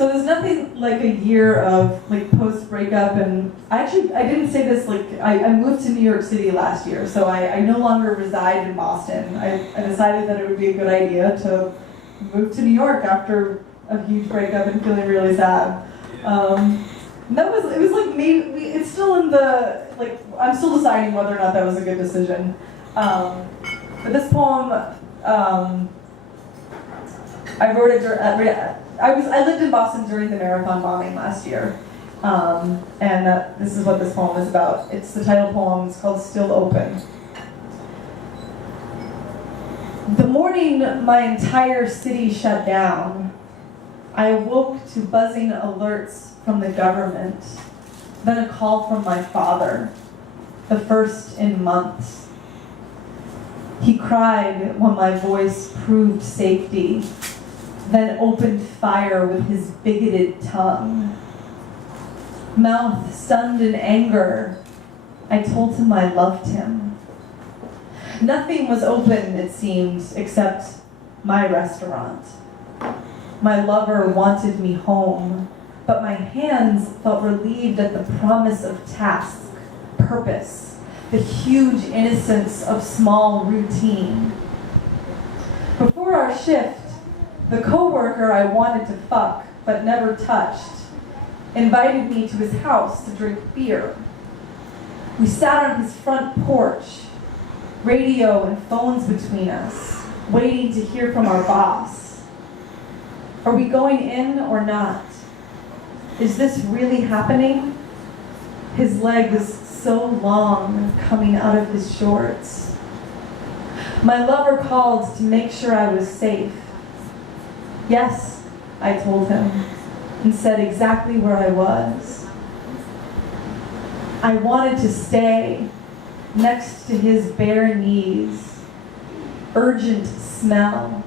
So there's nothing like a year of like post-breakup, and I didn't say this, like I moved to New York City last year, so I no longer reside in Boston. I decided that it would be a good idea to move to New York after a huge breakup and feeling really sad. And it was like maybe, it's still in the, like, I'm still deciding whether or not that was a good decision. But this poem, I wrote it, I lived in Boston during the marathon bombing last year. This is what this poem is about. It's the title poem, it's called Still Open. The morning my entire city shut down, I awoke to buzzing alerts from the government, then a call from my father, the first in months. He cried when my voice proved safety, then opened fire with his bigoted tongue. Mouth stunned in anger, I told him I loved him. Nothing was open, it seemed, except my restaurant. My lover wanted me home, but my hands felt relieved at the promise of task, purpose, the huge innocence of small routine. Before our shift, the coworker I wanted to fuck but never touched invited me to his house to drink beer. We sat on his front porch, radio and phones between us, waiting to hear from our boss. Are we going in or not? Is this really happening? His leg was so long coming out of his shorts. My lover called to make sure I was safe. Yes, I told him, and said exactly where I was. I wanted to stay next to his bare knees, urgent smell,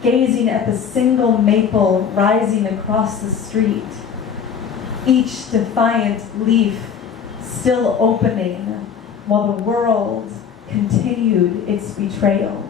gazing at the single maple rising across the street, each defiant leaf still opening while the world continued its betrayals.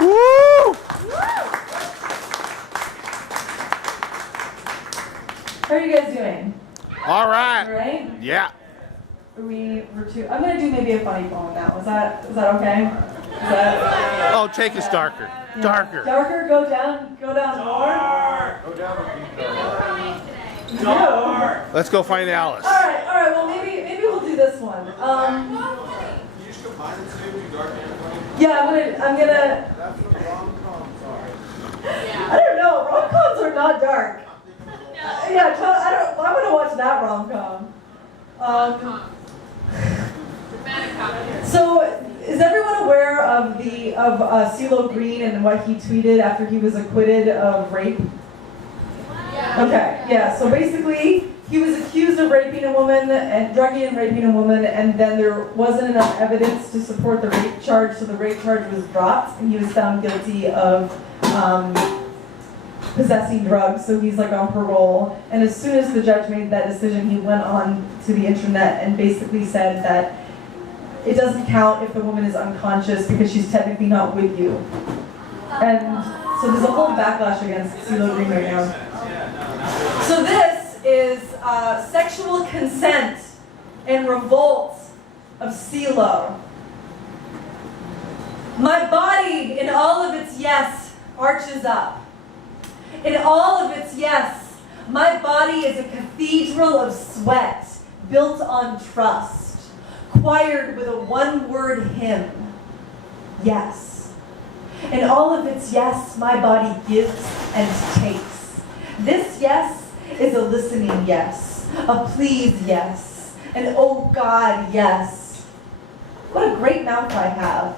Woo! How are you guys doing? All right. All right? Yeah. I'm gonna do maybe a funny poem now. Is that okay? Is that? Oh, take us darker. Yeah. Darker. Darker. Go down more. Go down. Dark. Let's go find Alice. All right. Well, maybe we'll do this one. You just combine the two, do dark and funny? Yeah, I'm gonna. That's what rom-coms are. I don't know. Rom-coms are not dark. Yeah, I'm gonna watch that rom-com. So, is everyone aware of CeeLo Green and what he tweeted after he was acquitted of rape? Yeah. Okay, yeah. So basically, he was accused of raping a woman and drugging and raping a woman, and then there wasn't enough evidence to support the rape charge, so the rape charge was dropped, and he was found guilty of possessing drugs, so he's like on parole. And as soon as the judge made that decision, he went on to the internet and basically said that it doesn't count if the woman is unconscious because she's technically not with you. And so there's a whole backlash against CeeLo Green right now. So this is Sexual Consent and Revolt of CeeLo. My body, in all of its yes, arches up. In all of its yes, my body is a cathedral of sweat built on trust, choired with a one-word hymn. Yes. In all of its yes, my body gives and takes. This yes is a listening yes, a please yes, an oh God yes. What a great mouth I have.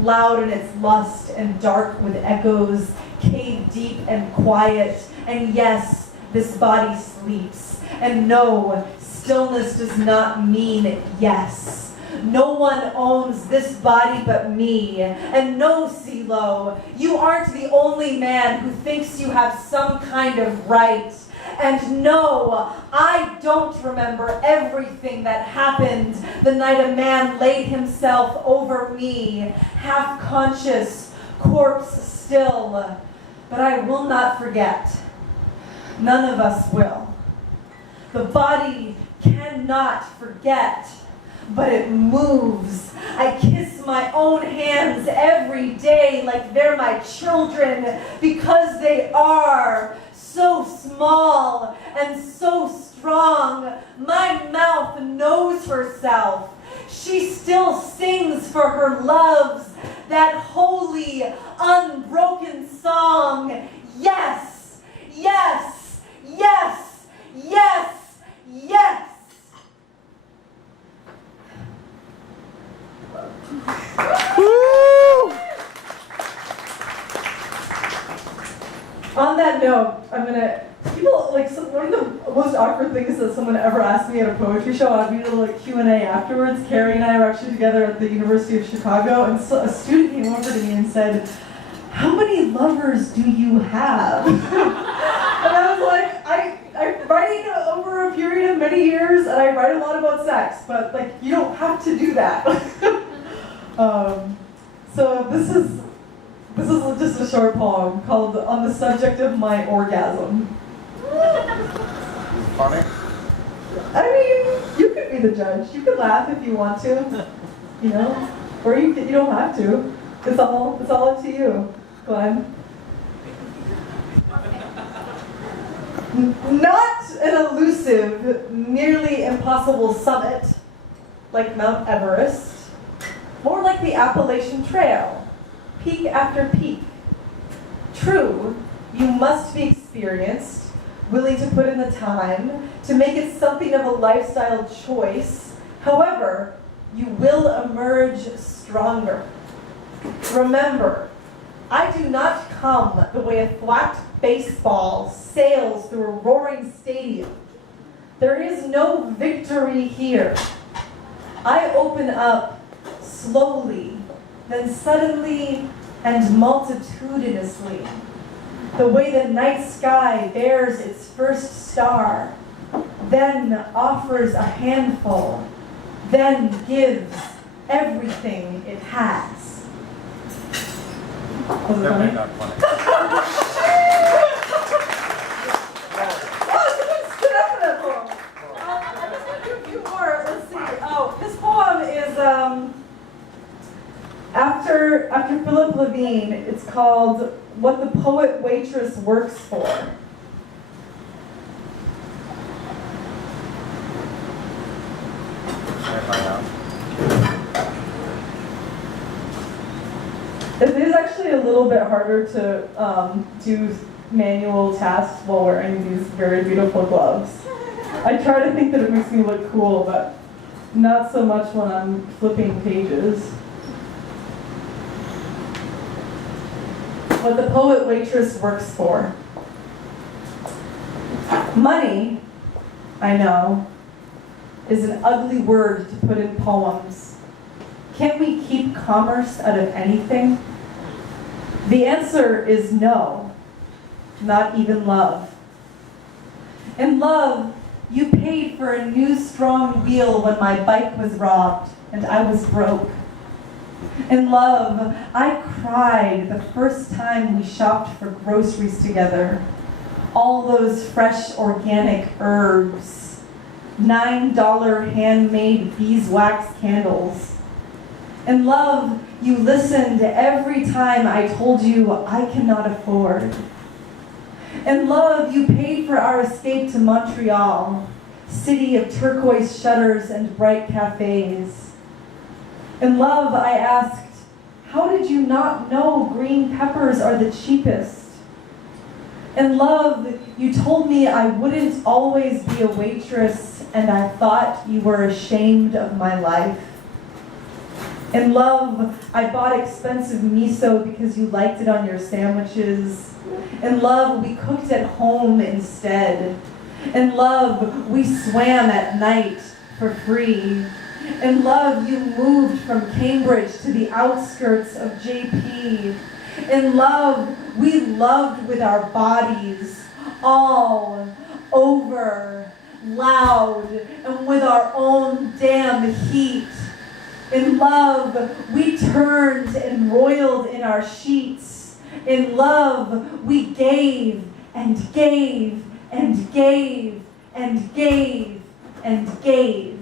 Loud in its lust and dark with echoes, cave deep and quiet. And yes, this body sleeps. And no, stillness does not mean yes. No one owns this body but me. And no, CeeLo, you aren't the only man who thinks you have some kind of right. And no, I don't remember everything that happened the night a man laid himself over me, half conscious, corpse still. but I will not forget. None of us will. The body cannot forget, but it moves. I kiss my own hands every day like they're my children, because they are so small and so strong. My mouth knows herself. She still sings for her loves that holy, unbroken song. Yes, yes, yes, yes, yes. Woo! On that note, people, like, one of the most awkward things that someone ever asked me at a poetry show, I'd be able to, like, Q&A afterwards. Carrie and I were actually together at the University of Chicago, and so a student came over to me and said, "How many lovers do you have?" And I was like, I'm writing over a period of many years, and I write a lot about sex, but, like, you don't have to do that. So this is just a short poem called "On the Subject of My Orgasm." Funny? I mean, you could be the judge. You could laugh if you want to, you know, or you don't have to. It's all up to you, Glenn. Not an elusive, nearly impossible summit like Mount Everest, more like the Appalachian Trail, peak after peak. True, you must be experienced, willing to put in the time, to make it something of a lifestyle choice. However, you will emerge stronger. Remember, I do not come the way a flat baseball sails through a roaring stadium. There is no victory here. I open up slowly, then suddenly and multitudinously, the way the night sky bears its first star, then offers a handful, then gives everything it has. Was it funny? Not funny. Oh, someone stood up for that poem. I just want to do a few more. Let's see. Oh, this poem is after Philip Levine. It's called "What the Poet Waitress Works For." It is actually a little bit harder to do manual tasks while wearing these very beautiful gloves. I try to think that it makes me look cool, but not so much when I'm flipping pages. What the poet waitress works for. Money, I know, is an ugly word to put in poems. Can't we keep commerce out of anything? The answer is no, not even love. In love, you paid for a new strong wheel when my bike was robbed and I was broke. In love, I cried the first time we shopped for groceries together. All those fresh organic herbs, $9 handmade beeswax candles. In love, you listened every time I told you I cannot afford. In love, you paid for our escape to Montreal, city of turquoise shutters and bright cafes. In love, I asked, how did you not know green peppers are the cheapest? In love, you told me I wouldn't always be a waitress, and I thought you were ashamed of my life. In love, I bought expensive miso because you liked it on your sandwiches. In love, we cooked at home instead. In love, we swam at night for free. In love, you moved from Cambridge to the outskirts of JP. In love, we loved with our bodies, all over, loud, and with our own damn heat. In love, we turned and roiled in our sheets. In love, we gave and gave and gave and gave and gave.